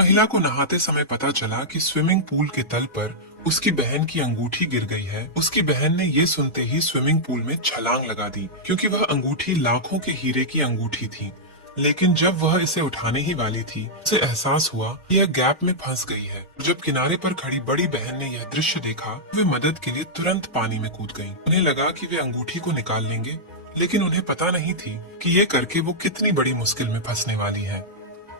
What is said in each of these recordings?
महिला को नहाते समय पता चला कि स्विमिंग पूल के तल पर उसकी बहन की अंगूठी गिर गई है। उसकी बहन ने ये सुनते ही स्विमिंग पूल में छलांग लगा दी, क्योंकि वह अंगूठी लाखों के हीरे की अंगूठी थी। लेकिन जब वह इसे उठाने ही वाली थी, उसे एहसास हुआ कि यह गैप में फंस गई है। जब किनारे पर खड़ी बड़ी बहन ने यह दृश्य देखा, वे मदद के लिए तुरंत पानी में कूद गईं। उन्हें लगा कि वे अंगूठी को निकाल लेंगे, लेकिन उन्हें पता नहीं थी कि ये करके वो कितनी बड़ी मुश्किल में फंसने वाली है।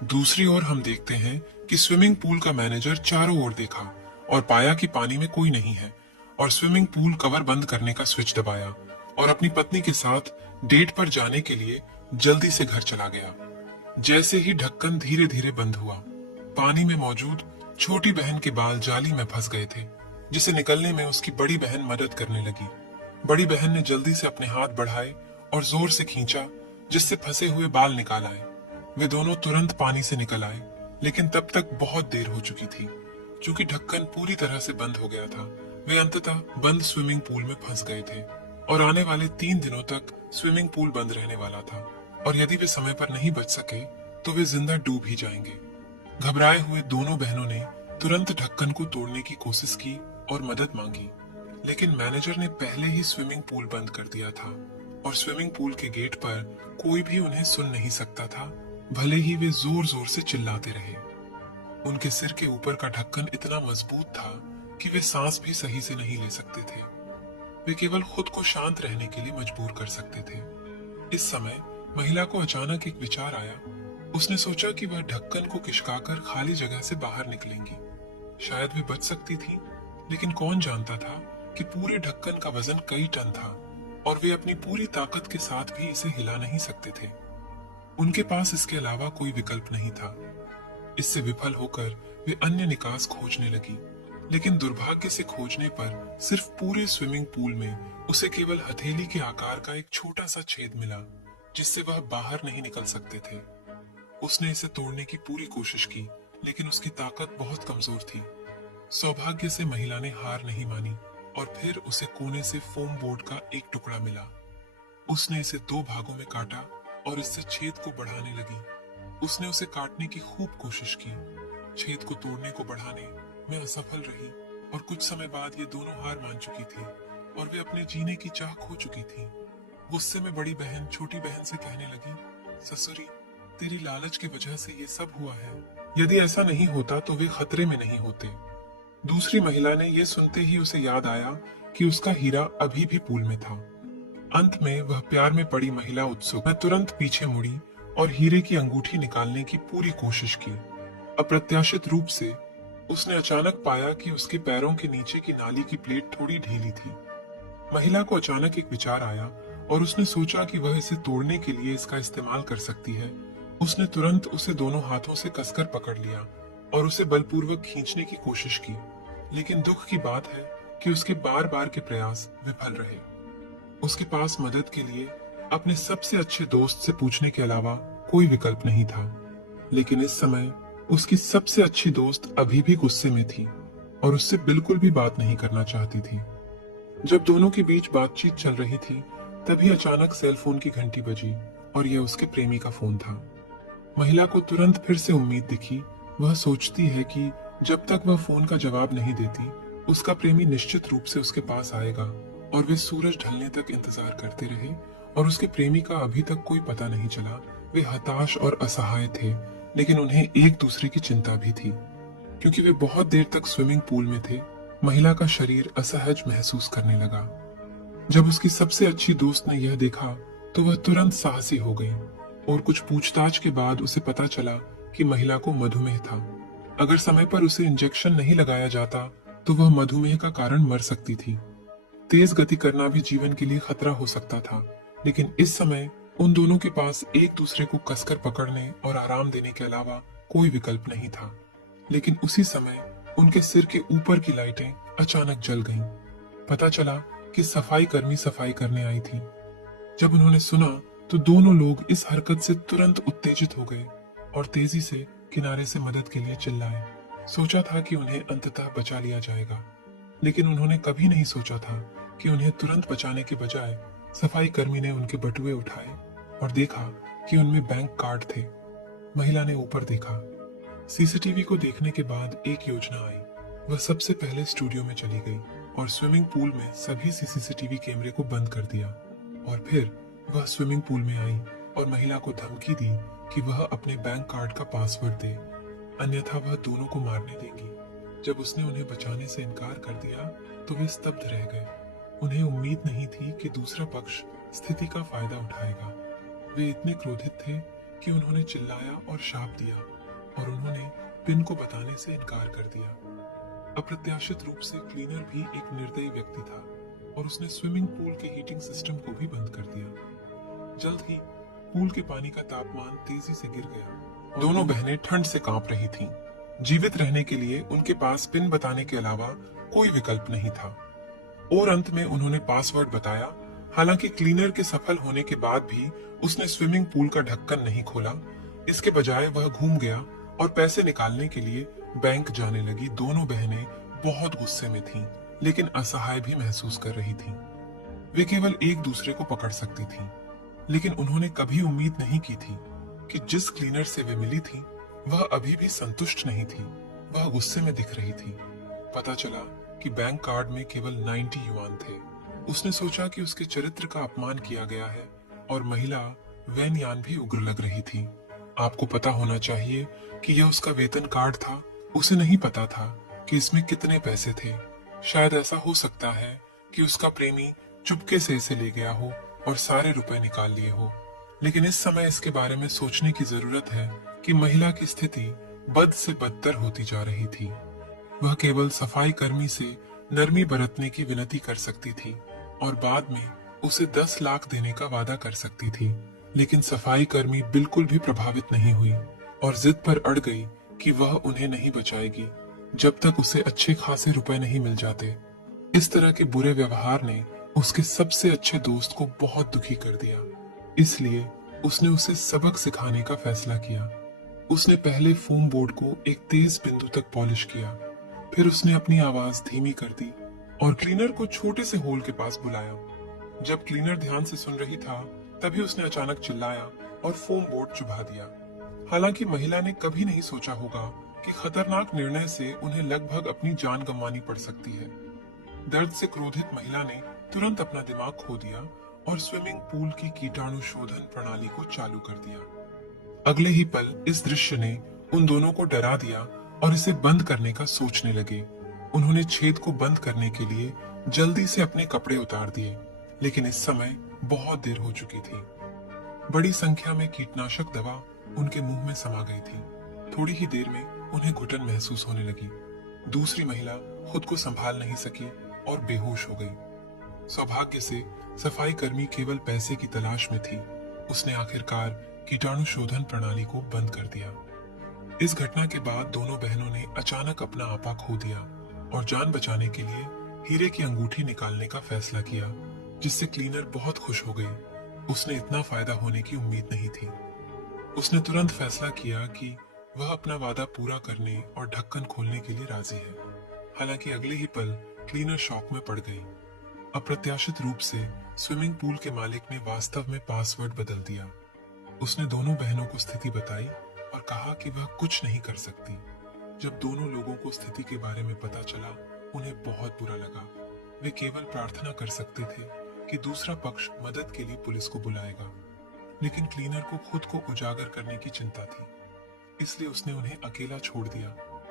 दूसरी ओर हम देखते हैं कि स्विमिंग पूल का मैनेजर चारों ओर देखा और पाया कि पानी में कोई नहीं है, और स्विमिंग पूल कवर बंद करने का स्विच दबाया और अपनी पत्नी के साथ डेट पर जाने के लिए जल्दी से घर चला गया। जैसे ही ढक्कन धीरे धीरे बंद हुआ, पानी में मौजूद छोटी बहन के बाल जाली में फंस गए थे, जिसे निकलने में उसकी बड़ी बहन मदद करने लगी। बड़ी बहन ने जल्दी से अपने हाथ बढ़ाए और जोर से खींचा, जिससे फंसे हुए बाल निकाल आए। वे दोनों तुरंत पानी से निकल आए, लेकिन तब तक बहुत देर हो चुकी थी। क्योंकि ढक्कन पूरी तरह से बंद हो गया था, वे अंततः बंद स्विमिंग पूल में फंस गए थे और आने वाले 3 दिनों तक स्विमिंग पूल बंद रहने वाला था। और यदि वे समय पर नहीं बच सके तो वे जिंदा डूब ही जाएंगे। घबराए हुए दोनों बहनों ने तुरंत ढक्कन को तोड़ने की कोशिश की और मदद मांगी, लेकिन मैनेजर ने पहले ही स्विमिंग पूल बंद कर दिया था और स्विमिंग पूल के गेट पर कोई भी उन्हें सुन नहीं सकता था, भले ही वे जोर जोर से चिल्लाते रहे। उनके सिर के ऊपर का ढक्कन इतना मजबूत था कि वे सांस भी सही से नहीं ले सकते थे। वे केवल खुद को शांत रहने के लिए मजबूर कर सकते थे। इस समय महिला को अचानक एक विचार आया। उसने सोचा कि वह ढक्कन को खिसकाकर खाली जगह से बाहर निकलेंगी। शायद वे बच सकती थी, लेकिन कौन जानता था कि पूरे ढक्कन का वजन कई टन था और वे अपनी पूरी ताकत के साथ भी इसे हिला नहीं सकते थे। उनके पास इसके अलावा कोई विकल्प नहीं था। इससे विफल होकर वे अन्य निकास खोजने लगी, लेकिन दुर्भाग्य से खोजने पर सिर्फ पूरे स्विमिंग पूल में उसे केवल हथेली के आकार का एक छोटा सा छेद मिला, जिससे वह बाहर नहीं निकल सकते थे। उसने इसे तोड़ने की पूरी कोशिश की, लेकिन उसकी ताकत बहुत कमजोर थी। सौभाग्य से महिला ने हार नहीं मानी और फिर उसे कोने से फोम बोर्ड का एक टुकड़ा मिला। उसने इसे 2 भागों में काटा और इससे छेद को बढ़ाने लगी। उसने उसे काटने की खूब कोशिश की, छेद को तोड़ने को बढ़ाने में असफल रही और कुछ समय बाद ये दोनों हार मान चुकी थी और वे अपने जीने की चाह खो चुकी थी। गुस्से में बड़ी बहन छोटी बहन से कहने लगी, ससुरी, तेरी लालच की वजह से ये सब हुआ है। यदि ऐसा नहीं होता तो वे खतरे में नहीं होते। दूसरी महिला ने यह सुनते ही उसे याद आया कि उसका हीरा अभी भी पूल में था। अंत में वह प्यार में पड़ी महिला उत्सुक तुरंत पीछे मुड़ी और हीरे की अंगूठी निकालने की पूरी कोशिश की। अप्रत्याशित रूप से उसने अचानक पाया कि उसके पैरों के नीचे की नाली की प्लेट थोड़ी ढीली थी। महिला को अचानक एक विचार आया और उसने सोचा कि वह इसे तोड़ने के लिए इसका इस्तेमाल कर सकती है। उसने तुरंत उसे दोनों हाथों से कसकर पकड़ लिया और उसे बलपूर्वक खींचने की कोशिश की, लेकिन दुख की बात है कि उसके बार बार के प्रयास विफल रहे। उसके पास मदद के लिए अपने सबसे अच्छे दोस्त से पूछने के अलावा कोई विकल्प नहीं था। लेकिन इस समय उसकी सबसे अच्छी दोस्त अभी भी गुस्से में थी और उससे बिल्कुल भी बात नहीं करना चाहती थी। जब दोनों के बीच बातचीत चल रही थी, तभी अचानक सेल फोन की घंटी बजी और यह उसके प्रेमी का फोन था। महिला को तुरंत फिर से उम्मीद दिखी। वह सोचती है कि जब तक वह फोन का जवाब नहीं देती, उसका प्रेमी निश्चित रूप से उसके पास आएगा। और वे सूरज ढलने तक इंतजार करते रहे और उसके प्रेमी का अभी तक कोई पता नहीं चला। वे हताश और असहाय थे, लेकिन उन्हें एक दूसरे की चिंता भी थी। क्योंकि वे बहुत देर तक स्विमिंग पूल में थे, महिला का शरीर असहज महसूस करने लगा। जब उसकी सबसे अच्छी दोस्त ने यह देखा तो वह तुरंत साहसी हो गई और कुछ पूछताछ के बाद उसे पता चला कि महिला को मधुमेह था। अगर समय पर उसे इंजेक्शन नहीं लगाया जाता तो वह मधुमेह का कारण मर सकती थी। तेज गति करना भी जीवन के लिए खतरा हो सकता था, लेकिन इस समय उन दोनों के पास एक दूसरे को कसकर पकड़ने और आराम देने के अलावा कोई विकल्प नहीं था। लेकिन उसी समय उनके सिर के ऊपर की लाइटें अचानक जल गईं। पता चला कि सफाई कर्मी सफाई करने आई थी। जब उन्होंने सुना तो दोनों लोग इस हरकत से तुरंत उत्तेजित हो गए और तेजी से किनारे से मदद के लिए चिल्लाए। सोचा था कि उन्हें अंततः बचा लिया जाएगा, लेकिन उन्होंने कभी नहीं सोचा था कि उन्हें तुरंत बचाने के बजाय सफाई कर्मी ने उनके बटुए उठाए और देखा कि उनमें बैंक कार्ड थे। महिला ने ऊपर देखा। सीसीटीवी को देखने के बाद एक योजना आई। वह सबसे पहले स्टूडियो में चली गई और स्विमिंग पूल में सभी सीसीटीवी कैमरे को बंद कर दिया। और फिर वह स्विमिंग पूल में आई और महिला को धमकी दी कि वह अपने बैंक कार्ड का पासवर्ड दे, अन्यथा वह दोनों को मारने देंगी। जब उसने उन्हें बचाने से इनकार कर दिया तो वे स्तब्ध रह गए। उन्हें उम्मीद नहीं थी कि दूसरा पक्ष स्थिति का फायदा उठाएगा। वे इतने क्रोधित थे कि उन्होंने चिल्लाया और शाप दिया और उन्होंने पिन को बताने से इनकार कर दिया। अप्रत्याशित रूप से क्लीनर भी एक निर्दयी व्यक्ति था और उसने स्विमिंग पूल के हीटिंग सिस्टम को भी बंद कर दिया। जल्द ही पूल के पानी का तापमान तेजी से गिर गया। दोनों बहनें ठंड से कांप रही थीं। जीवित रहने के लिए उनके पास पिन बताने के अलावा कोई विकल्प नहीं था। और अंत में उन्होंने पासवर्ड बताया। हालांकि क्लीनर के सफल होने के बाद भी उसने स्विमिंग पूल का ढक्कन नहीं खोला। इसके बजाय वह घूम गया और पैसे निकालने के लिए बैंक जाने लगी। दोनों बहनें बहुत गुस्से में थीं, लेकिन असहाय भी महसूस कर रही थीं। वे केवल एक दूसरे को पकड़ सकती थीं, लेकिन उन्होंने कभी उम्मीद नहीं की थी कि जिस क्लीनर से वे मिली थी वह अभी भी संतुष्ट नहीं थी। वह गुस्से में दिख रही थी। पता चला कि बैंक कार्ड में केवल 90 युआन थे। उसने सोचा कि उसके चरित्र का अपमान किया गया है और महिला वैन यान भी उग्र लग रही थी। आपको पता होना चाहिए कि यह उसका वेतन कार्ड था। उसे नहीं पता था कि इसमें कितने पैसे थे। शायद ऐसा हो सकता है कि उसका प्रेमी चुपके से इसे ले गया हो और सारे रुपए निकाल लिए हो। लेकिन इस समय इसके बारे में सोचने की जरूरत है कि महिला की स्थिति बद से बदतर होती जा रही थी। वह केवल सफाई कर्मी से नरमी बरतने की विनती कर सकती थी और बाद में उसे 10 लाख देने का वादा कर सकती थी। लेकिन सफाई कर्मी बिल्कुल भी प्रभावित नहीं हुई और जिद पर अड़ गई कि वह उन्हें नहीं बचाएगी जब तक उसे अच्छे खासे रुपए नहीं मिल जाते। इस तरह के बुरे व्यवहार ने उसके सबसे अच्छे दोस्त को बहुत दुखी कर दिया। इसलिए उसने उसे सबक सिखाने का फैसला किया। उसने पहले फोम बोर्ड को एक तेज बिंदु तक पॉलिश किया। फिर उसने अपनी आवाज धीमी कर दी और क्लीनर को छोटे से होल के पास बुलाया। जब क्लीनर ध्यान से सुन रही था तभी उसने अचानक चिल्लाया और फोम बोर्ड चुभा दिया। हालांकि महिला ने कभी नहीं सोचा होगा कि खतरनाक निर्णय से उन्हें लगभग अपनी जान गंवानी पड़ सकती है। दर्द से क्रोधित महिला ने तुरंत अपना दिमाग खो दिया और स्विमिंग पूल की कीटाणु शोधन प्रणाली को चालू कर दिया। अगले ही पल इस दृश्य ने उन दोनों को डरा दिया और इसे बंद करने का सोचने लगे। उन्होंने छेद को बंद करने के लिए जल्दी से अपने कपड़े उतार दिए, लेकिन इस समय बहुत देर हो चुकी थी। बड़ी संख्या में कीटनाशक दवा उनके मुंह में समा गई थी। थोड़ी ही देर में उन्हें घुटन महसूस होने लगी। दूसरी महिला खुद को संभाल नहीं सकी और बेहोश हो गई। सौभाग्य से सफाई कर्मी केवल पैसे की तलाश में थी। उसने आखिरकार कीटाणु शोधन प्रणाली को बंद कर दिया। इस घटना के बाद दोनों बहनों ने अचानक अपना आपा खो दिया और जान बचाने के लिए हीरे की अंगूठी निकालने का फैसला किया, जिससे क्लीनर बहुत खुश हो गई। उसने इतना फायदा होने की उम्मीद नहीं थी। उसने तुरंत फैसला किया कि वह अपना वादा पूरा करने और ढक्कन खोलने के लिए राजी है। हालांकि अगले ही पल क्लीनर शॉक में पड़ गई। अप्रत्याशित रूप से स्विमिंग पूल के मालिक ने वास्तव में पासवर्ड बदल दिया। उसने दोनों बहनों को स्थिति बताई और कहा कि वह कुछ नहीं कर सकती। जब दोनों लोगों को स्थिति के बारे में पता चला, उन्हें बहुत बुरा लगा। वे केवल प्रार्थना कर सकते थे कि दूसरा पक्ष मदद के लिए पुलिस को बुलाएगा, लेकिन क्लीनर को खुद को उजागर करने की चिंता थी। इसलिए उसने उन्हें अकेला छोड़ दिया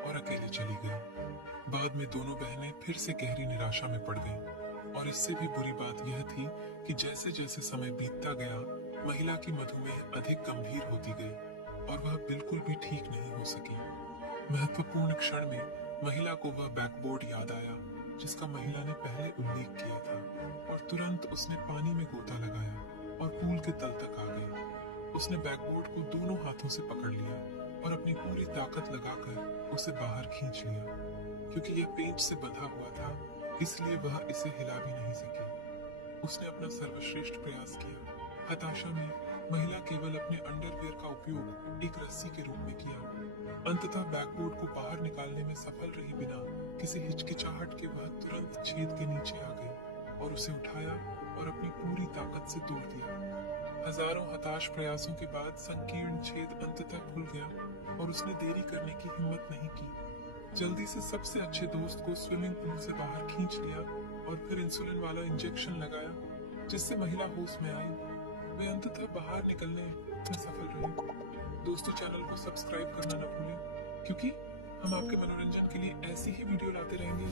और अकेले चली गई। बाद में दोनों बहनें फिर से गहरी निराशा में पड़ गईं। और इससे भी बुरी बात यह थी कि जैसे जैसे समय बीतता गया, महिला की मधुमेह अधिक गंभीर होती गई और वह बिल्कुल भी ठीक नहीं हो सकी। महत्वपूर्ण क्षण में महिला को वह बैकबोर्ड याद आया जिसका महिला ने पहले उल्लेख किया था और तुरंत उसने पानी में गोता लगाया और पूल के तल तक आ गई। उसने बैकबोर्ड को दोनों हाथों से पकड़ लिया और अपनी पूरी ताकत लगाकर उसे बाहर खींच लिया। क्योंकि यह पेंच से बंधा हुआ था, इसलिए वह इसे हिला भी नहीं सकी। उसने अपना सर्वश्रेष्ठ प्रयास किया। हताशा में महिला केवल अपने अंडरवियर का उपयोग एक रस्सी के रूप में किया। अंततः बैकबोर्ड को बाहर निकालने में सफल रही बिना किसी हिचकिचाहट के वह तुरंत छेद के नीचे आ गई और उसे उठाया और अपनी पूरी ताकत से तोड़ दिया। हजारों हताश प्रयासों के बाद संकीर्ण छेद अंततः खुल गया और उसने देरी करने की हिम्मत नहीं की। जल्दी से सबसे अच्छे दोस्त को स्विमिंग पूल से बाहर खींच लिया और फिर इंसुलिन वाला इंजेक्शन लगाया, जिससे महिला होश में आई। वे अंततः बाहर निकलने में सफल रही। दोस्तों, चैनल को सब्सक्राइब करना न भूलें, क्योंकि हम आपके मनोरंजन के लिए ऐसी ही वीडियो लाते रहेंगे।